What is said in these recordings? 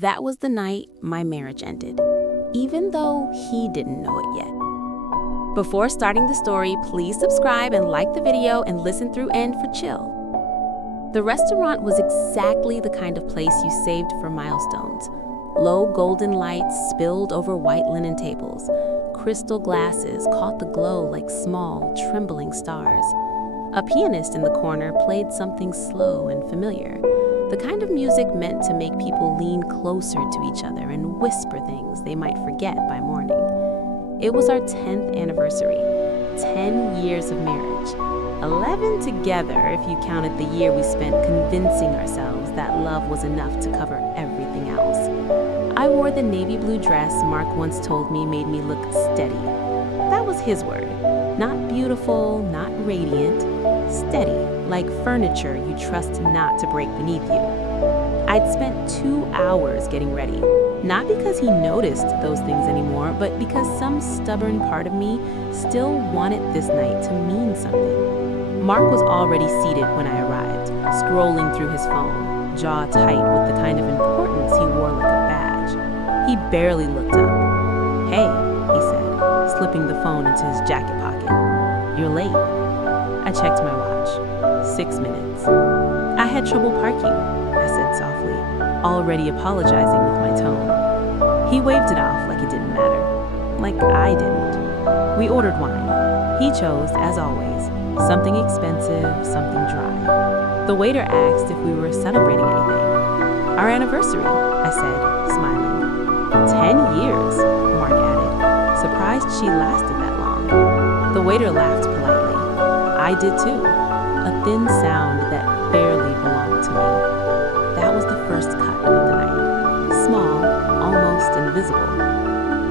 That was the night my marriage ended, even though he didn't know it yet. Before starting the story, please subscribe and like the video and listen through end for chill. The restaurant was exactly the kind of place you saved for milestones. Low golden lights spilled over white linen tables. Crystal glasses caught the glow like small, trembling stars. A pianist in the corner played something slow and familiar, the kind of music meant to make people lean closer to each other and whisper things they might forget by morning. It was our 10th anniversary, 10 years of marriage, 11 together if you counted the year we spent convincing ourselves that love was enough to cover everything else. I wore the navy blue dress Mark once told me made me look steady. That was his word. Not beautiful, not radiant, steady, like furniture you trust not to break beneath you. I'd spent 2 hours getting ready, not because he noticed those things anymore, but because some stubborn part of me still wanted this night to mean something. Mark was already seated when I arrived, scrolling through his phone, jaw tight with the kind of importance he wore like a badge. He barely looked up. "Hey," he said, slipping the phone into his jacket pocket. "You're late." I checked my watch. 6 minutes. "I had trouble parking," I said softly, already apologizing with my tone. He waved it off like it didn't matter, like I didn't. We ordered wine. He chose, as always, something expensive, something dry. The waiter asked if we were celebrating anything. "Our anniversary," I said, smiling. 10 years, Mark added, surprised she lasted that long. The waiter laughed politely. I did too, a thin sound that barely belonged to me. That was the first cut of the night. Small, almost invisible,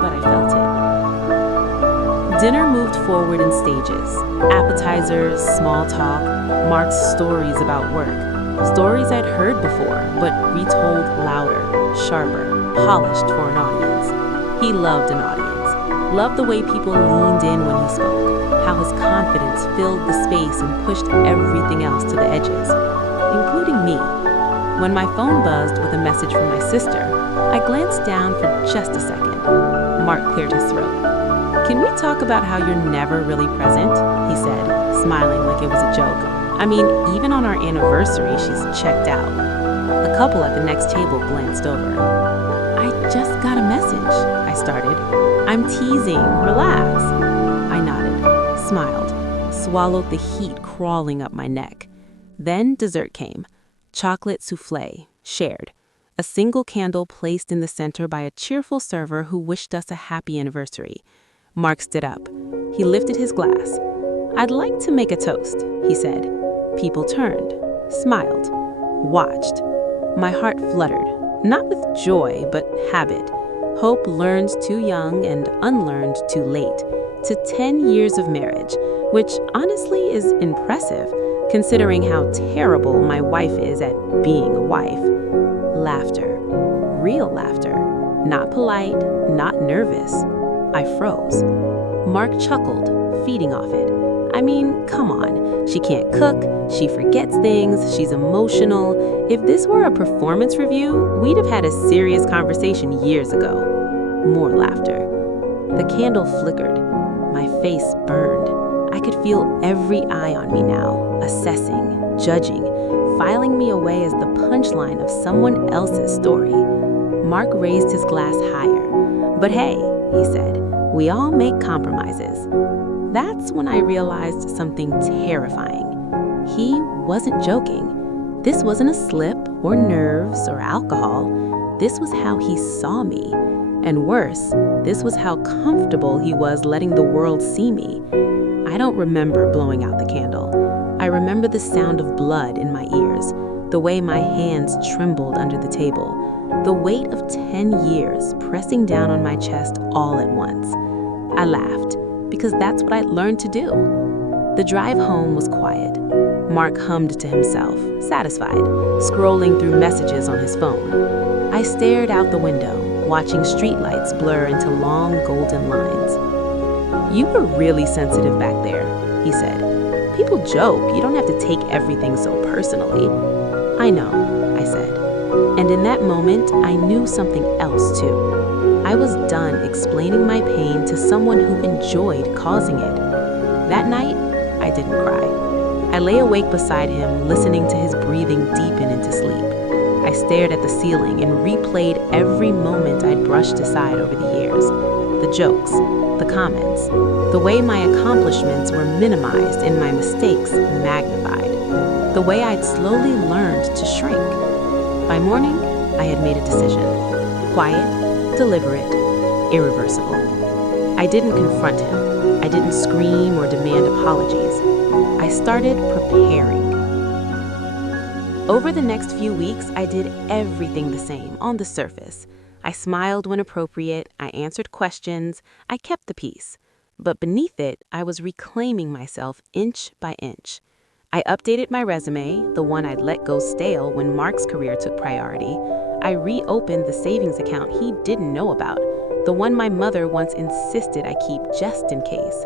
but I felt it. Dinner moved forward in stages. Appetizers, small talk, Mark's stories about work. Stories I'd heard before, but retold louder, sharper, polished for an audience. He loved an audience, loved the way people leaned in when he spoke, how his confidence filled the space and pushed everything else to the edges, including me. When my phone buzzed with a message from my sister, I glanced down for just a second. Mark cleared his throat. "Can we talk about how you're never really present?" he said, smiling like it was a joke. "I mean, even on our anniversary, she's checked out." The couple at the next table glanced over. "I just got a message," I started. "I'm teasing, relax." I nodded, smiled, swallowed the heat crawling up my neck. Then dessert came. Chocolate soufflé, shared. A single candle placed in the center by a cheerful server who wished us a happy anniversary. Mark stood up. He lifted his glass. "I'd like to make a toast," he said. People turned, smiled, watched. My heart fluttered, not with joy, but habit. Hope learned too young and unlearned too late. To 10 years of marriage, which honestly is impressive, considering how terrible my wife is at being a wife. Laughter. Real laughter. Not polite, not nervous. I froze. Mark chuckled, feeding off it. I mean, come on. She can't cook, she forgets things, she's emotional. If this were a performance review, we'd have had a serious conversation years ago. More laughter. The candle flickered. My face burned. I could feel every eye on me now, assessing, judging, filing me away as the punchline of someone else's story. Mark raised his glass higher. "But hey," he said, "we all make compromises." That's when I realized something terrifying. He wasn't joking. This wasn't a slip or nerves or alcohol. This was how he saw me. And worse, this was how comfortable he was letting the world see me. I don't remember blowing out the candle. I remember the sound of blood in my ears, the way my hands trembled under the table, the weight of 10 years pressing down on my chest all at once. I laughed, because that's what I'd learned to do. The drive home was quiet. Mark hummed to himself, satisfied, scrolling through messages on his phone. I stared out the window, watching streetlights blur into long golden lines. "You were really sensitive back there," he said. "People joke, you don't have to take everything so personally." "I know," I said. And in that moment, I knew something else too. I was done explaining my pain to someone who enjoyed causing it. That night, I didn't cry. I lay awake beside him, listening to his breathing deepen into sleep. I stared at the ceiling and replayed every moment I'd brushed aside over the years. The jokes, the comments, the way my accomplishments were minimized and my mistakes magnified. The way I'd slowly learned to shrink. By morning, I had made a decision. Quiet, deliberate, irreversible. I didn't confront him. I didn't scream or demand apologies. I started preparing. Over the next few weeks, I did everything the same on the surface. I smiled when appropriate, I answered questions, I kept the peace. But beneath it, I was reclaiming myself inch by inch. I updated my resume, the one I'd let go stale when Mark's career took priority. I reopened the savings account he didn't know about, the one my mother once insisted I keep just in case.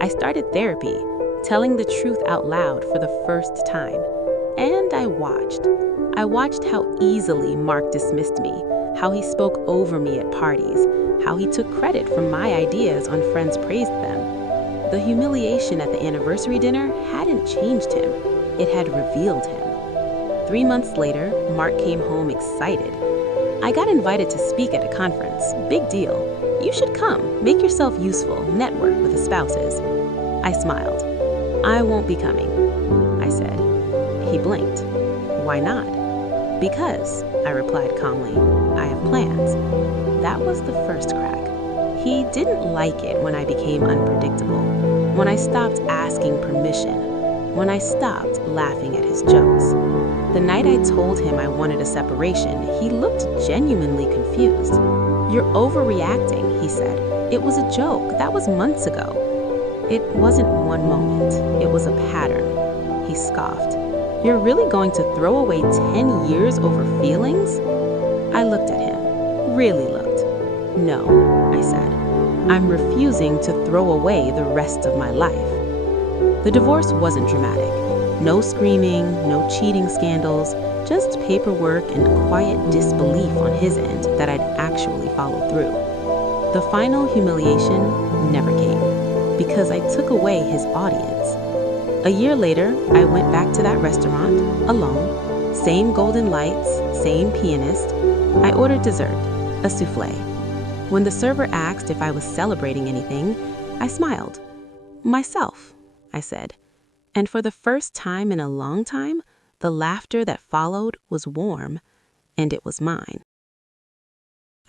I started therapy, telling the truth out loud for the first time. And I watched. I watched how easily Mark dismissed me, how he spoke over me at parties, how he took credit for my ideas when friends praised them. The humiliation at the anniversary dinner hadn't changed him. It had revealed him. 3 months later, Mark came home excited. I got invited to speak at a conference. Big deal. You should come, make yourself useful, network with the spouses. I smiled. I won't be coming, I said. He blinked. Why not? Because, I replied calmly, I have plans. That was the first crack. He didn't like it when I became unpredictable, when I stopped asking permission, when I stopped laughing at his jokes. The night I told him I wanted a separation, he looked genuinely confused. You're overreacting, he said. It was a joke. That was months ago. It wasn't one moment. It was a pattern. He scoffed. You're really going to throw away 10 years over feelings? I looked at him. Really looked. No, I said. I'm refusing to throw away the rest of my life. The divorce wasn't dramatic. No screaming, no cheating scandals, just paperwork and quiet disbelief on his end that I'd actually followed through. The final humiliation never came, because I took away his audience. A year later, I went back to that restaurant, alone. Same golden lights, same pianist. I ordered dessert, a souffle. When the server asked if I was celebrating anything, I smiled. Myself, I said. And for the first time in a long time, the laughter that followed was warm, and it was mine.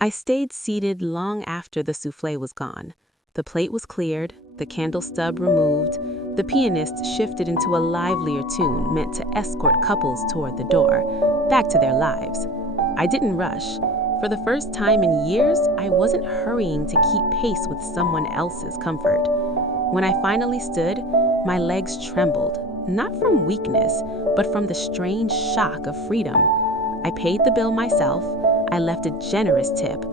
I stayed seated long after the souffle was gone. The plate was cleared, the candle stub removed, the pianist shifted into a livelier tune meant to escort couples toward the door, back to their lives. I didn't rush. For the first time in years, I wasn't hurrying to keep pace with someone else's comfort. When I finally stood, my legs trembled, not from weakness, but from the strange shock of freedom. I paid the bill myself, I left a generous tip,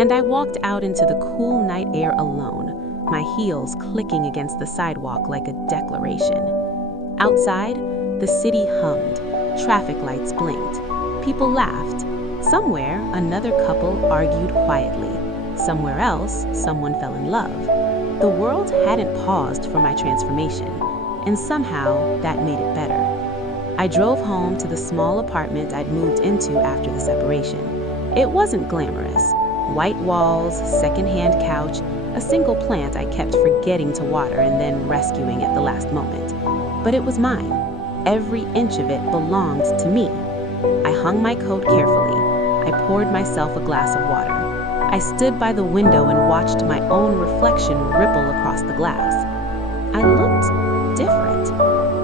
and I walked out into the cool night air alone, my heels clicking against the sidewalk like a declaration. Outside, the city hummed, traffic lights blinked, people laughed. Somewhere, another couple argued quietly. Somewhere else, someone fell in love. The world hadn't paused for my transformation, and somehow that made it better. I drove home to the small apartment I'd moved into after the separation. It wasn't glamorous. White walls, secondhand couch, a single plant I kept forgetting to water and then rescuing at the last moment. But it was mine. Every inch of it belonged to me. I hung my coat carefully. I poured myself a glass of water. I stood by the window and watched my own reflection ripple across the glass. I looked different.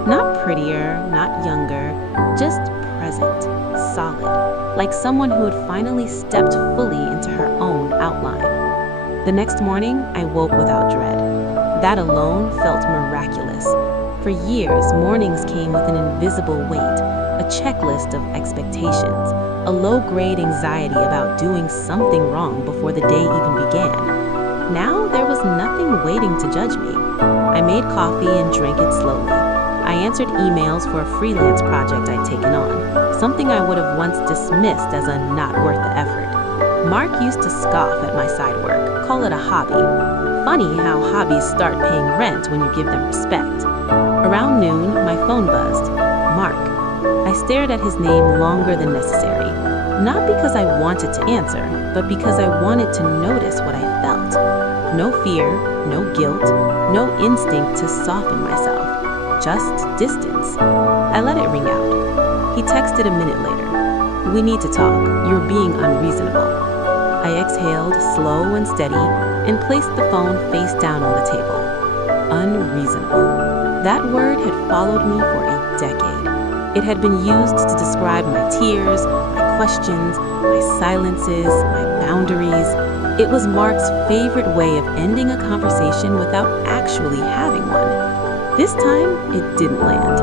Not prettier, not younger, just present, solid, like someone who had finally stepped fully into her own outline. The next morning, I woke without dread. That alone felt miraculous. For years, mornings came with an invisible weight, a checklist of expectations, a low-grade anxiety about doing something wrong before the day even began. Now there was nothing waiting to judge me. I made coffee and drank it slowly. I answered emails for a freelance project I'd taken on, something I would have once dismissed as a not worth the effort. Mark used to scoff at my side work, call it a hobby. Funny how hobbies start paying rent when you give them respect. Around noon, my phone buzzed. Mark. I stared at his name longer than necessary, not because I wanted to answer, but because I wanted to notice what I felt. No fear, no guilt, no instinct to soften myself, just distance. I let it ring out. He texted a minute later. We need to talk. You're being unreasonable. I exhaled, slow and steady, and placed the phone face down on the table. Unreasonable. That word had followed me for a decade. It had been used to describe my tears, my questions, my silences, my boundaries. It was Mark's favorite way of ending a conversation without actually having one. This time, it didn't land.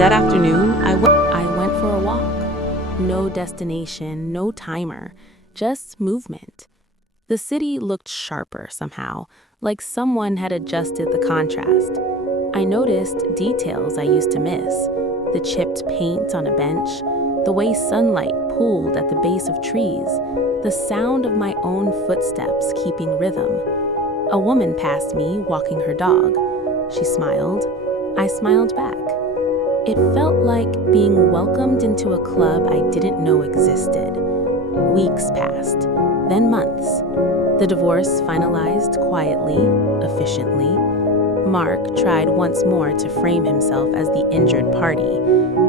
That afternoon, I went for a walk. No destination, no timer, just movement. The city looked sharper somehow, like someone had adjusted the contrast. I noticed details I used to miss. The chipped paint on a bench, the way sunlight pooled at the base of trees, the sound of my own footsteps keeping rhythm. A woman passed me walking her dog. She smiled. I smiled back. It felt like being welcomed into a club I didn't know existed. Weeks passed, then months. The divorce finalized quietly, efficiently. Mark tried once more to frame himself as the injured party,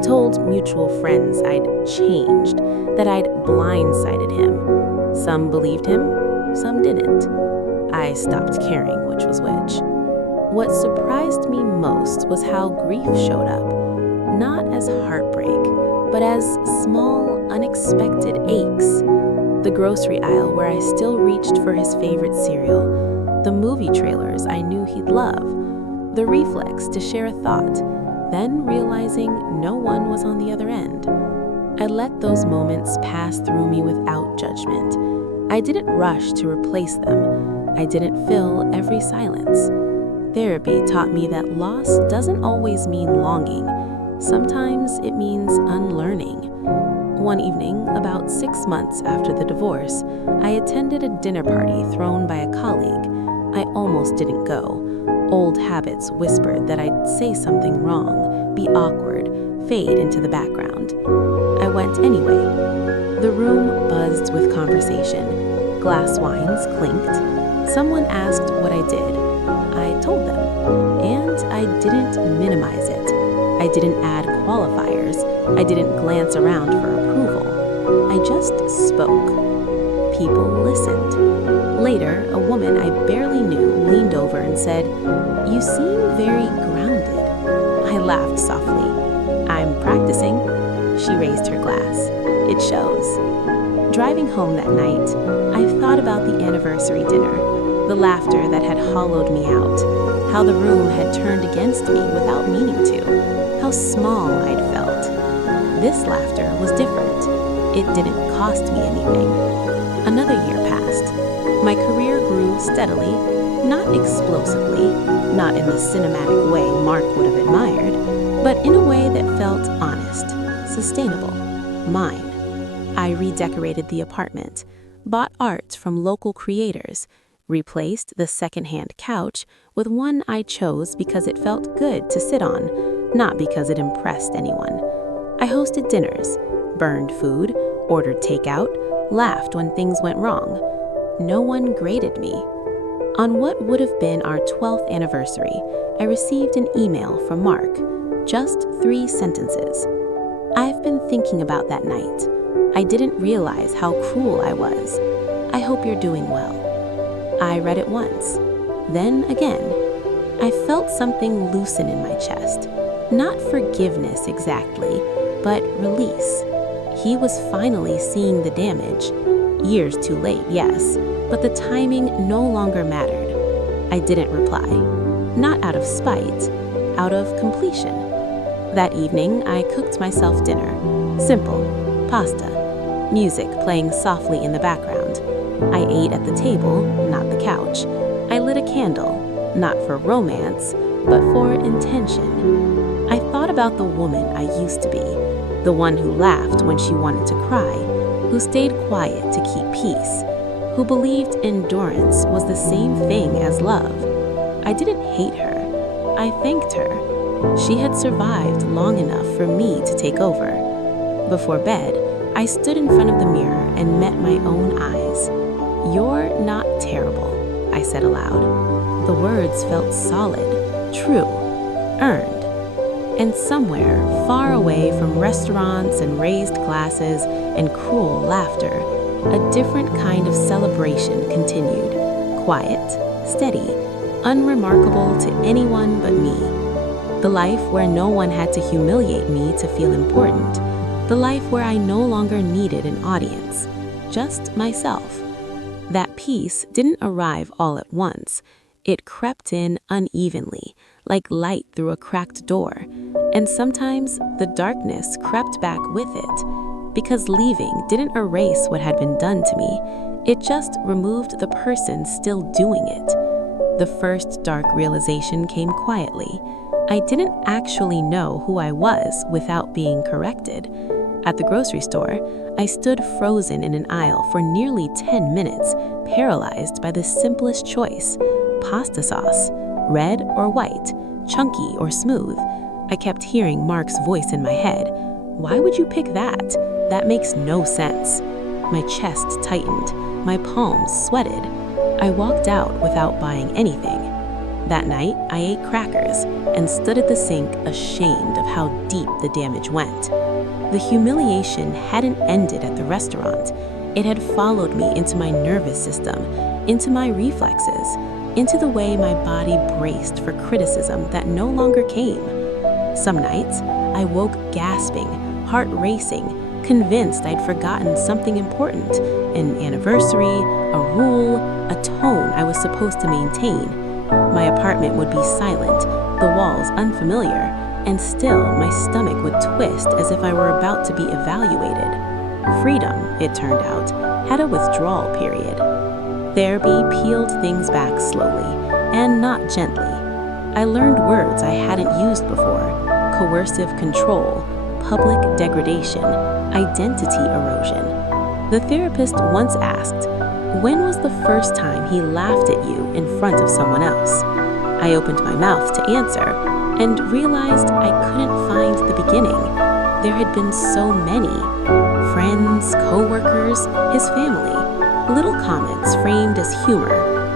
told mutual friends I'd changed, that I'd blindsided him. Some believed him, some didn't. I stopped caring which was which. What surprised me most was how grief showed up, not as heartbreak, but as small, unexpected aches. The grocery aisle where I still reached for his favorite cereal, the movie trailers I knew he'd love, the reflex to share a thought, then realizing no one was on the other end. I let those moments pass through me without judgment. I didn't rush to replace them. I didn't fill every silence. Therapy taught me that loss doesn't always mean longing. Sometimes it means unlearning. One evening, about 6 months after the divorce, I attended a dinner party thrown by a colleague. I almost didn't go. Old habits whispered that I'd say something wrong, be awkward, fade into the background. I went anyway. The room buzzed with conversation. Glass wines clinked. Someone asked what I did. I told them. And I didn't minimize it. I didn't add qualifiers. I didn't glance around for approval. I just spoke. People listened. Later, a woman I barely knew leaned over and said, "You seem very grounded." I laughed softly. "I'm practicing." She raised her glass. "It shows." Driving home that night, I thought about the anniversary dinner, the laughter that had hollowed me out, how the room had turned against me without meaning to, how small I'd felt. This laughter was different. It didn't cost me anything. Another year passed. My career grew steadily, not explosively, not in the cinematic way Mark would have admired, but in a way that felt honest, sustainable, mine. I redecorated the apartment, bought art from local creators, replaced the secondhand couch with one I chose because it felt good to sit on, not because it impressed anyone. I hosted dinners, burned food, ordered takeout, laughed when things went wrong. No one graded me. On what would have been our 12th anniversary, I received an email from Mark. Just 3 sentences. "I've been thinking about that night. I didn't realize how cruel I was. I hope you're doing well." I read it once, then again. I felt something loosen in my chest. Not forgiveness exactly, but release. He was finally seeing the damage. Years too late, yes, but the timing no longer mattered. I didn't reply. Not out of spite, out of completion. That evening, I cooked myself dinner. Simple, pasta. Music playing softly in the background. I ate at the table, not the couch. I lit a candle, not for romance, but for intention. I about the woman I used to be, the one who laughed when she wanted to cry, who stayed quiet to keep peace, who believed endurance was the same thing as love. I didn't hate her. I thanked her. She had survived long enough for me to take over. Before bed, I stood in front of the mirror and met my own eyes. "You're not terrible," I said aloud. The words felt solid, true, earned. And somewhere, far away from restaurants and raised glasses and cruel laughter, a different kind of celebration continued. Quiet, steady, unremarkable to anyone but me. The life where no one had to humiliate me to feel important. The life where I no longer needed an audience, just myself. That peace didn't arrive all at once. It crept in unevenly, like light through a cracked door. And sometimes the darkness crept back with it. Because leaving didn't erase what had been done to me. It just removed the person still doing it. The first dark realization came quietly. I didn't actually know who I was without being corrected. At the grocery store, I stood frozen in an aisle for nearly 10 minutes, paralyzed by the simplest choice: pasta sauce, red or white, chunky or smooth. I kept hearing Mark's voice in my head. "Why would you pick that? That makes no sense." My chest tightened, my palms sweated. I walked out without buying anything. That night, I ate crackers and stood at the sink, ashamed of how deep the damage went. The humiliation hadn't ended at the restaurant. It had followed me into my nervous system, into my reflexes, into the way my body braced for criticism that no longer came. Some nights, I woke gasping, heart racing, convinced I'd forgotten something important, an anniversary, a rule, a tone I was supposed to maintain. My apartment would be silent, the walls unfamiliar, and still my stomach would twist as if I were about to be evaluated. Freedom, it turned out, had a withdrawal period. Therapy peeled things back slowly, and not gently. I learned words I hadn't used before: coercive control, public degradation, identity erosion. The therapist once asked, "When was the first time he laughed at you in front of someone else?" I opened my mouth to answer and realized I couldn't find the beginning. There had been so many. Friends, co-workers, his family. Little comments framed as humor,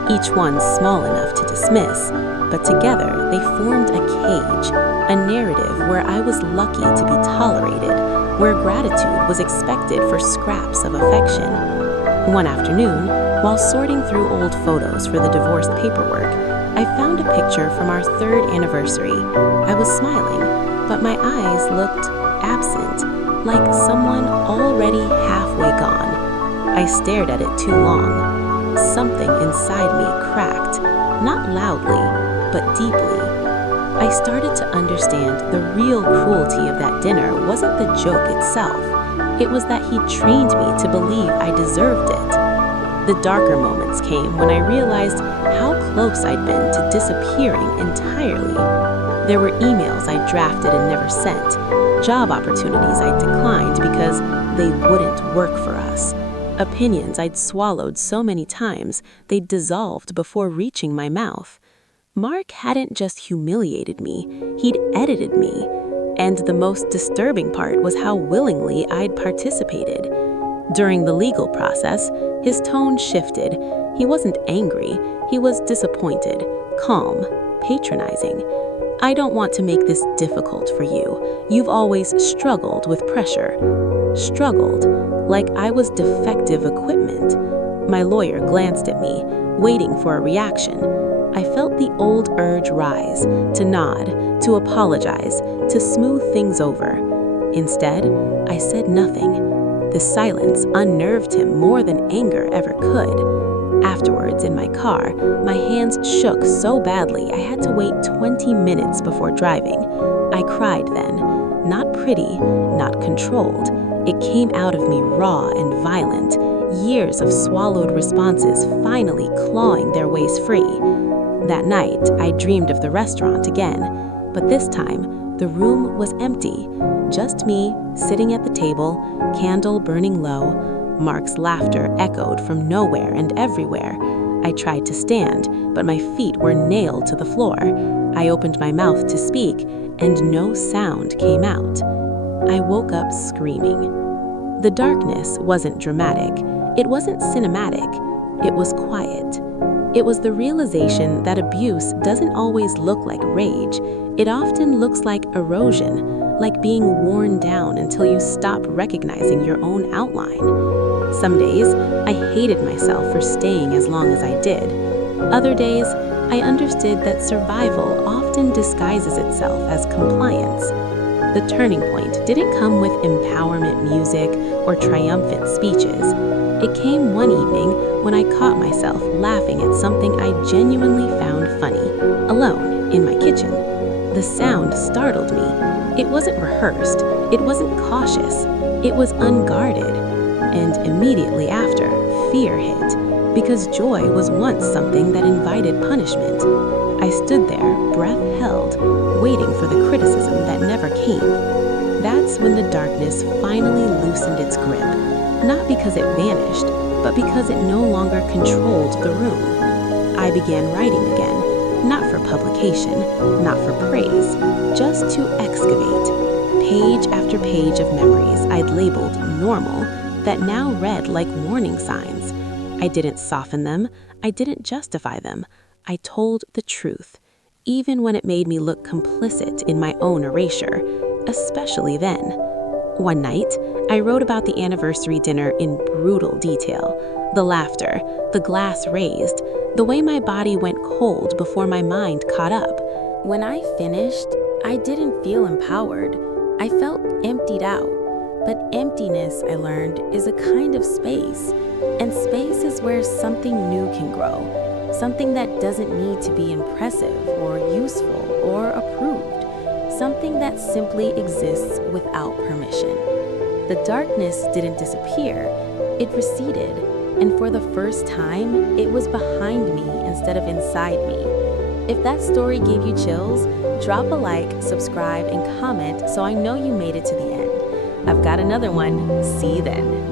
each one small enough to dismiss, but together they formed a cage, a narrative where I was lucky to be tolerated, where gratitude was expected for scraps of affection. One afternoon, while sorting through old photos for the divorce paperwork, I found a picture from our 3rd anniversary. I was smiling, but my eyes looked absent, like someone already halfway gone. I stared at it too long. Something inside me cracked, not loudly, but deeply. I started to understand the real cruelty of that dinner wasn't the joke itself. It was that he trained me to believe I deserved it. The darker moments came when I realized how close I'd been to disappearing entirely. There were emails I drafted and never sent, job opportunities I declined because they wouldn't work for us, opinions I'd swallowed so many times they'd dissolved before reaching my mouth. Mark hadn't just humiliated me, he'd edited me. And the most disturbing part was how willingly I'd participated. During the legal process, his tone shifted. He wasn't angry, he was disappointed, calm, patronizing. "I don't want to make this difficult for you. You've always struggled with pressure." Struggled, like I was defective equipment. My lawyer glanced at me, waiting for a reaction. I felt the old urge rise, to nod, to apologize, to smooth things over. Instead, I said nothing. The silence unnerved him more than anger ever could. Afterwards, in my car, my hands shook so badly I had to wait 20 minutes before driving. I cried then. Not pretty, not controlled. It came out of me raw and violent, years of swallowed responses finally clawing their ways free. That night, I dreamed of the restaurant again, but this time The room was empty, just me sitting at the table, candle burning low. Mark's laughter echoed from nowhere and everywhere. I tried to stand, but my feet were nailed to the floor. I opened my mouth to speak, and no sound came out. I woke up screaming. The darkness wasn't dramatic. It wasn't cinematic. It was quiet. It was the realization that abuse doesn't always look like rage. It often looks like erosion, like being worn down until you stop recognizing your own outline. Some days, I hated myself for staying as long as I did. Other days, I understood that survival often disguises itself as compliance. The turning point didn't come with empowerment music or triumphant speeches. It came one evening when I caught myself laughing at something I genuinely found funny, alone in my kitchen. The sound startled me. It wasn't rehearsed. It wasn't cautious. It was unguarded. And immediately after, fear hit, because joy was once something that invited punishment. I stood there, breath held, waiting for the criticism that never came. That's when the darkness finally loosened its grip, not because it vanished, but because it no longer controlled the room. I began writing again, not for publication, not for praise, just to excavate. Page after page of memories I'd labeled normal that now read like warning signs. I didn't soften them, I didn't justify them. I told the truth, even when it made me look complicit in my own erasure, especially then. One night, I wrote about the anniversary dinner in brutal detail. The laughter, the glass raised, the way my body went cold before my mind caught up. When I finished, I didn't feel empowered. I felt emptied out. But emptiness, I learned, is a kind of space. And space is where something new can grow. Something that doesn't need to be impressive or useful or approved. Something that simply exists without permission. The darkness didn't disappear, it receded, and for the first time, it was behind me instead of inside me. If that story gave you chills, drop a like, subscribe, and comment so I know you made it to the end. I've got another one. See you then.